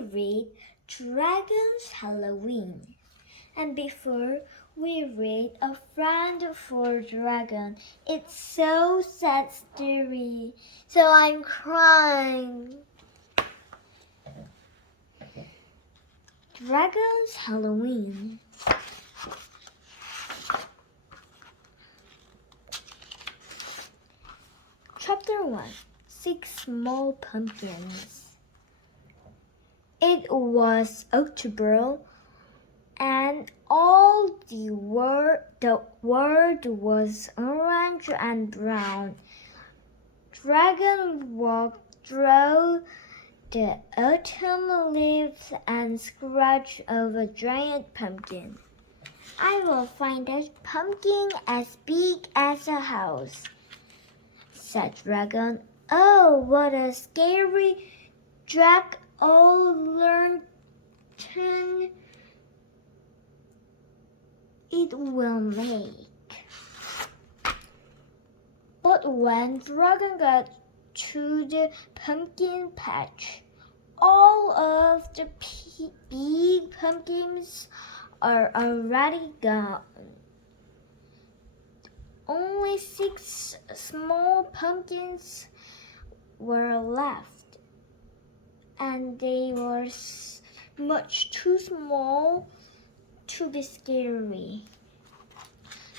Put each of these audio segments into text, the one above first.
read Dragon's Halloween. And before we read A Friend for Dragon, it's so sad story, so I'm crying. Dragon's Halloween. Chapter 1. 6 Small Pumpkins. It was October, and all the world was orange and brown. Dragon walked through the autumn leaves and scratched of a giant pumpkin. I will find a pumpkin as big as a house, said Dragon. Oh, what a scary jack-o'-lantern it will make. But when Dragon got to the pumpkin patch, all of the big pumpkins are already gone. Only 6 small pumpkins were left, and they were much too small to be scary.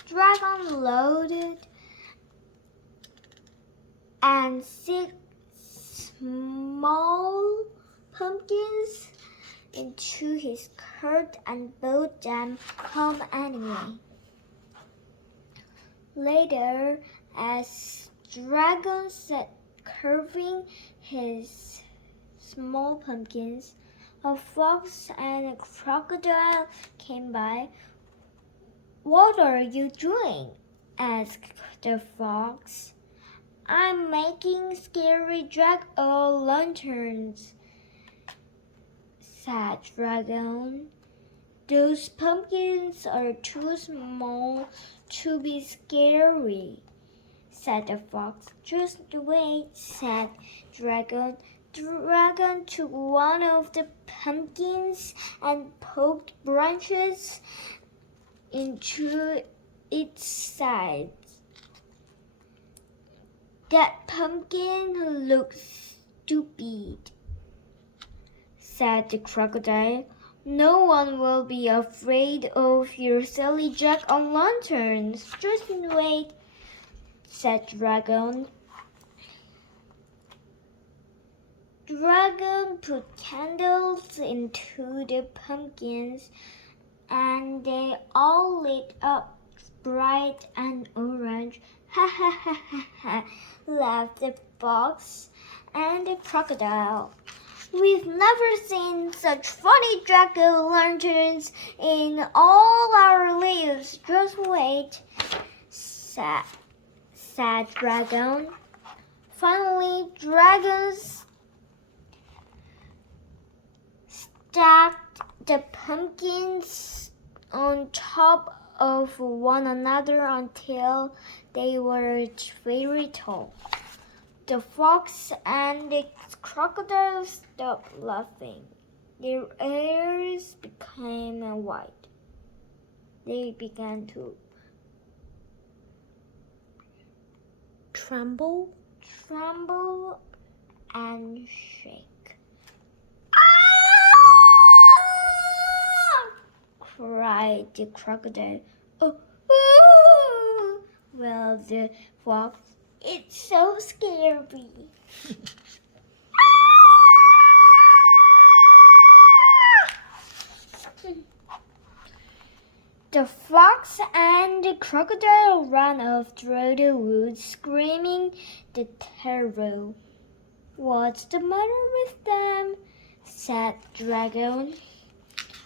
Dragon loaded and 6 small pumpkins into his cart and brought them home anyway. Later, as Dragon sat carving his small pumpkins, a fox and a crocodile came by. What are you doing? Asked the fox. I'm making scary jack-o'-lanterns, said Dragon. Those pumpkins are too small to be scary, said the fox. Just wait, said Dragon. Dragon took one of the pumpkins and poked branches into its sides. That pumpkin looks stupid, said the crocodile. No one will be afraid of your silly jack-o'-lanterns. Just wait, said Dragon. Dragon put candles into the pumpkins, and they all lit up bright and orange. Ha ha ha ha ha, laughed the fox and the crocodile. We've never seen such funny jack-o'-lanterns in all our lives. Just wait, said Dragon. Finally, Dragons stacked the pumpkins on top of one another until they were very tall. The fox and the crocodile stopped laughing. Their ears became white. They began to tremble and shake. Ah! Cried the crocodile. Oh, oh! Well, the fox, it's so scary. The fox and the crocodile ran off through the woods, screaming the terror. What's the matter with them? Said Dragon.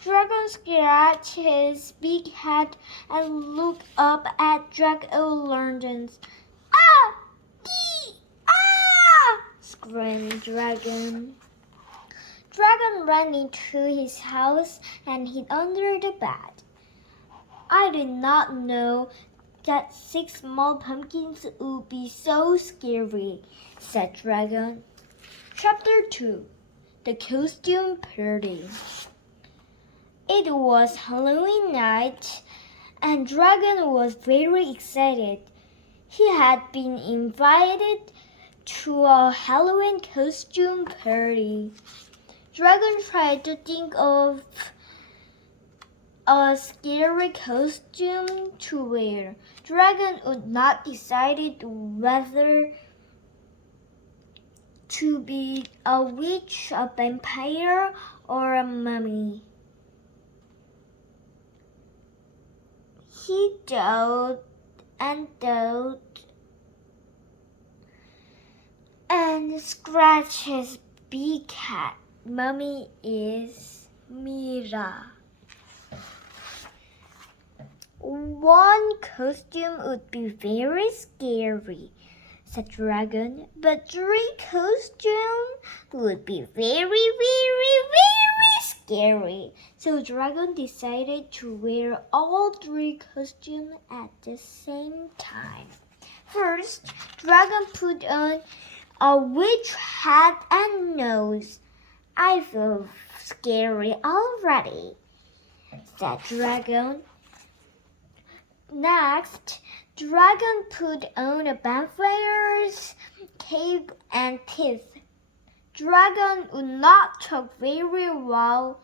Dragon scratched his big head and looked up at jack-o'-lanterns. Ah! Dee! Ah! Screamed Dragon. Dragon ran into his house and hid under the bed. I did not know that 6 small pumpkins would be so scary, said Dragon. Chapter 2. the costume party. It was Halloween night, and Dragon was very excited. He had been invited to a Halloween costume party. Dragon tried to think of a scary costume to wear. Dragon would not decide whether to be a witch, a vampire, or a mummy. He thought and scratched his big head. Mummy is Mira. One costume would be very scary, said Dragon, but 3 costumes would be very scary. So Dragon decided to wear all 3 costumes at the same time. First, Dragon put on a witch hat and nose. I feel scary already, said Dragon. Next, Dragon put on a vampire's cape and teeth. Dragon would not talk very well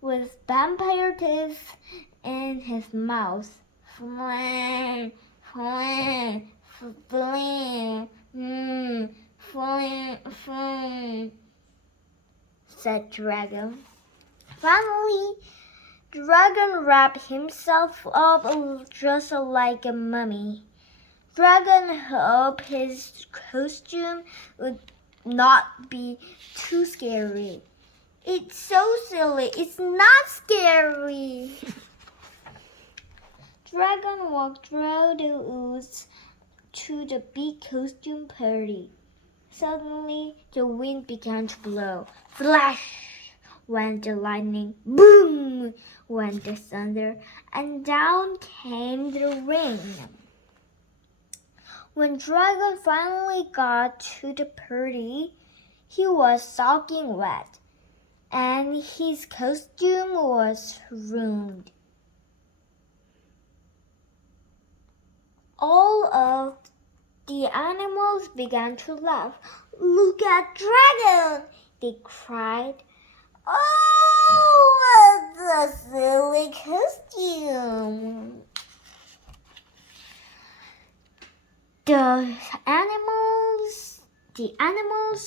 with vampire teeth in his mouth. Fling, fling, fling, fling, fling, said Dragon. Finally, Dragon wrapped himself up just like a mummy. Dragon hoped his costume would not be too scary. It's so silly. It's not scary. Dragon walked through the woods to the big costume party. Suddenly, the wind began to blow. Flash! Went the lightning, boom went the thunder, and down came the rain. When Dragon finally got to the party, he was soaking wet, and his costume was ruined. All of the animals began to laugh. Look at Dragon! They cried. Oh, what a silly costume! The animals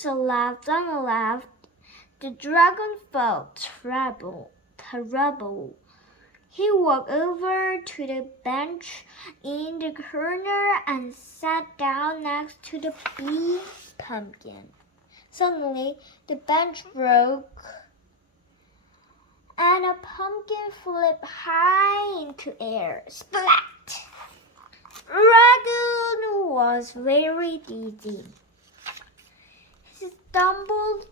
laughed and laughed. The dragon felt terrible. He walked over to the bench in the corner and sat down next to the big pumpkin. Suddenly, the bench broke, and a pumpkin flipped high into air. Splat! Dragon was very dizzy. He stumbled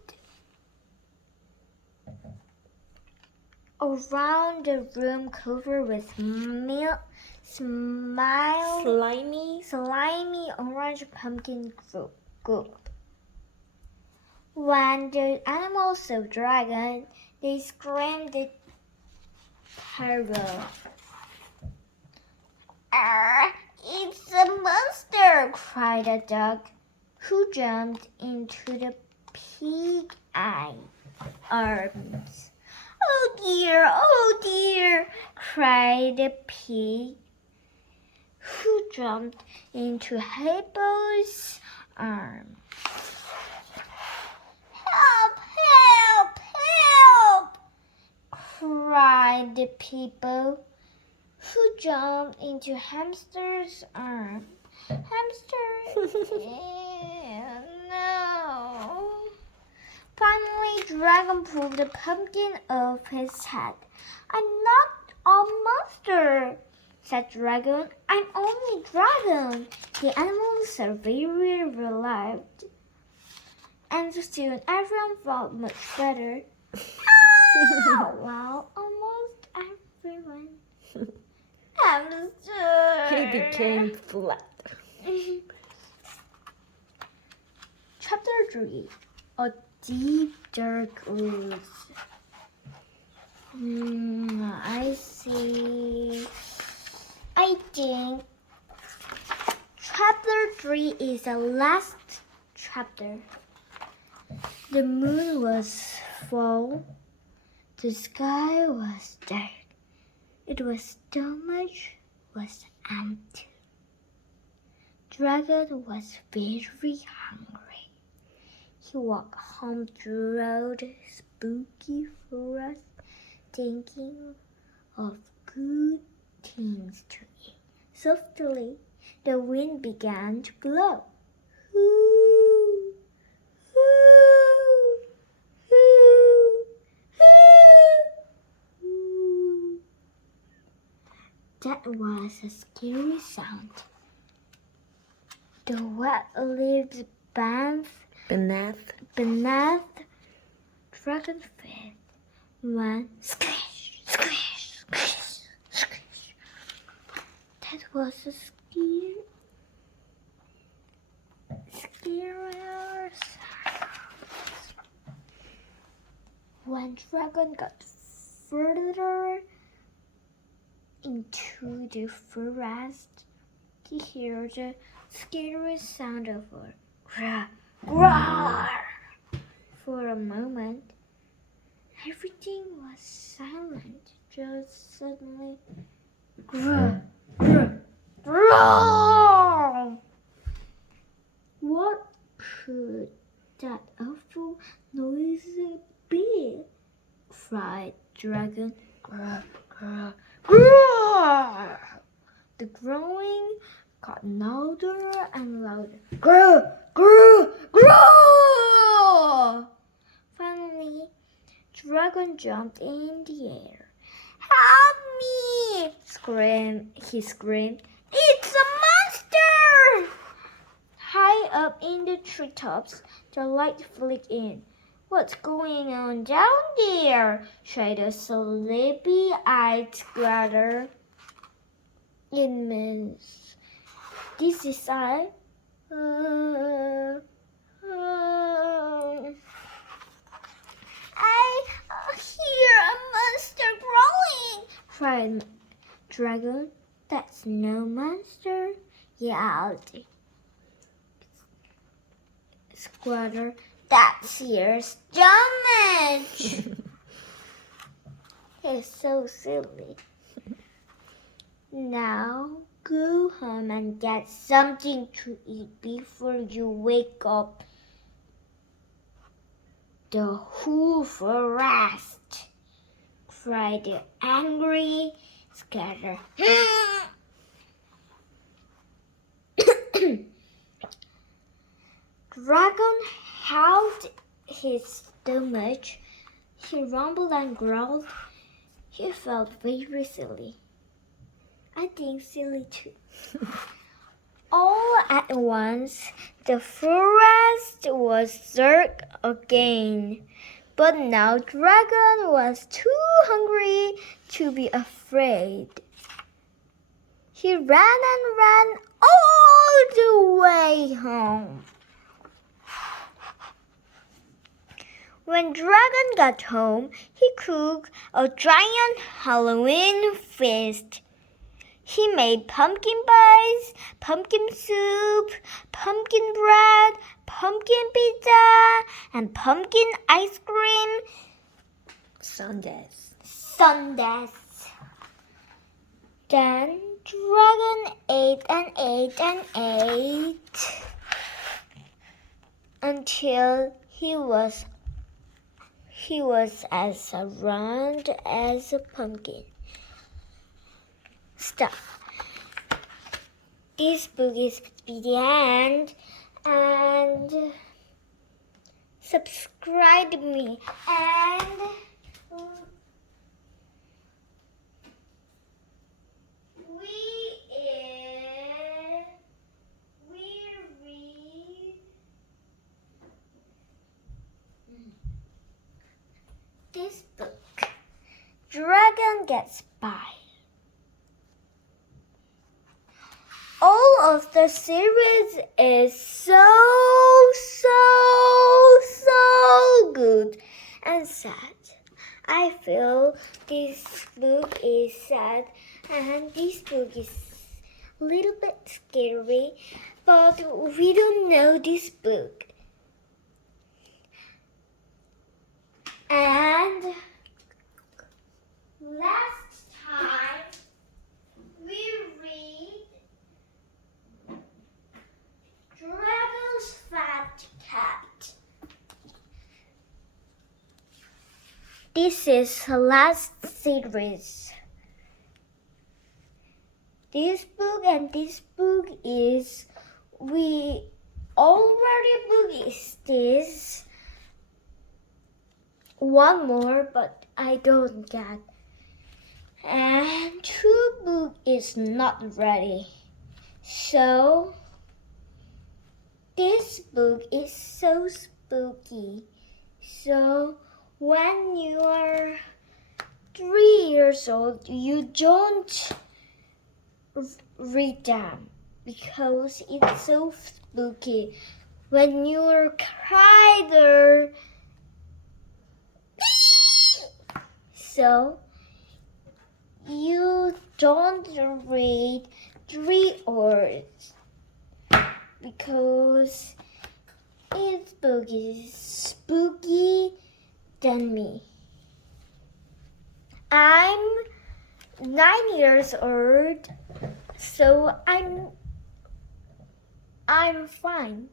around the room covered with slimy orange pumpkin goop. When the animals saw Dragon, they screamed terror. It's a monster! Cried a dog, who jumped into the pig's arms. Oh dear, cried the pig, who jumped into Hippo's arms. Help! Cried the people, who jumped into Hamster's arm. Hamster, no. Finally, Dragon pulled the pumpkin off his head. I'm not a monster, said Dragon. I'm only Dragon. The animals are very relieved. And soon everyone felt much better. Well, almost everyone. Hamster. He became flat. Chapter 3. A deep dark woods. I see. I think chapter 3 is the last chapter. The moon was full. The sky was dark. Its stomach was empty. Dragon was very hungry. He walked home through the spooky forest, thinking of good things to eat. Softly, the wind began to blow. Hoo, hoo, hoo, hoo. That was a scary sound. The wet leaves beneath Dragon's feet went squish, squish, squish, squish. That was a scary sound. When Dragon got further into the forest, he heard the scary sound of a roar. For a moment, everything was silent. Just suddenly, roar. What could that awful noise be? Cried Dragon. The growling got louder and louder. Grr, grr, grr! Finally, Dragon jumped in the air. Help me! He screamed. It's a monster! High up in the treetops, the light flicked in. What's going on down there? Shouted a sleepy-eyed Squatter. It means this is I hear a monster growling, cried Dragon. That's no monster, yelled Squatter. That's your stomach. It's so silly. Now go home and get something to eat before you wake up the whole forest, cried the angry Scatter. Dragon held his stomach. He rumbled and growled. He felt very silly. I think silly too. All at once, the forest was dark again. But now Dragon was too hungry to be afraid. He ran and ran all the way home. When Dragon got home, he cooked a giant Halloween feast. He made pumpkin pies, pumpkin soup, pumpkin bread, pumpkin pizza, and pumpkin ice cream sundaes. Then Dragon ate and ate and ate until he was as round as a pumpkin. Stop. This book is the end, and subscribe to me and we read this book. Dragon Gets By. all of the series is so good and sad. I feel this book is sad and this book is a little bit scary, but we don't know this book. And last time we read Dragon's Fat Cat. This is the last series. This book and this book is we already book is this. One more, but I don't get. And two book is not ready. So this book is so spooky. So when you are 3 years old, you don't read them because it's so spooky. When you're either so you don't read 3 words because this book is spooky than me. I'm 9 years old, so I'm fine.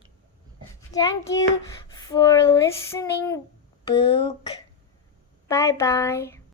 Thank you for listening, book. Bye bye.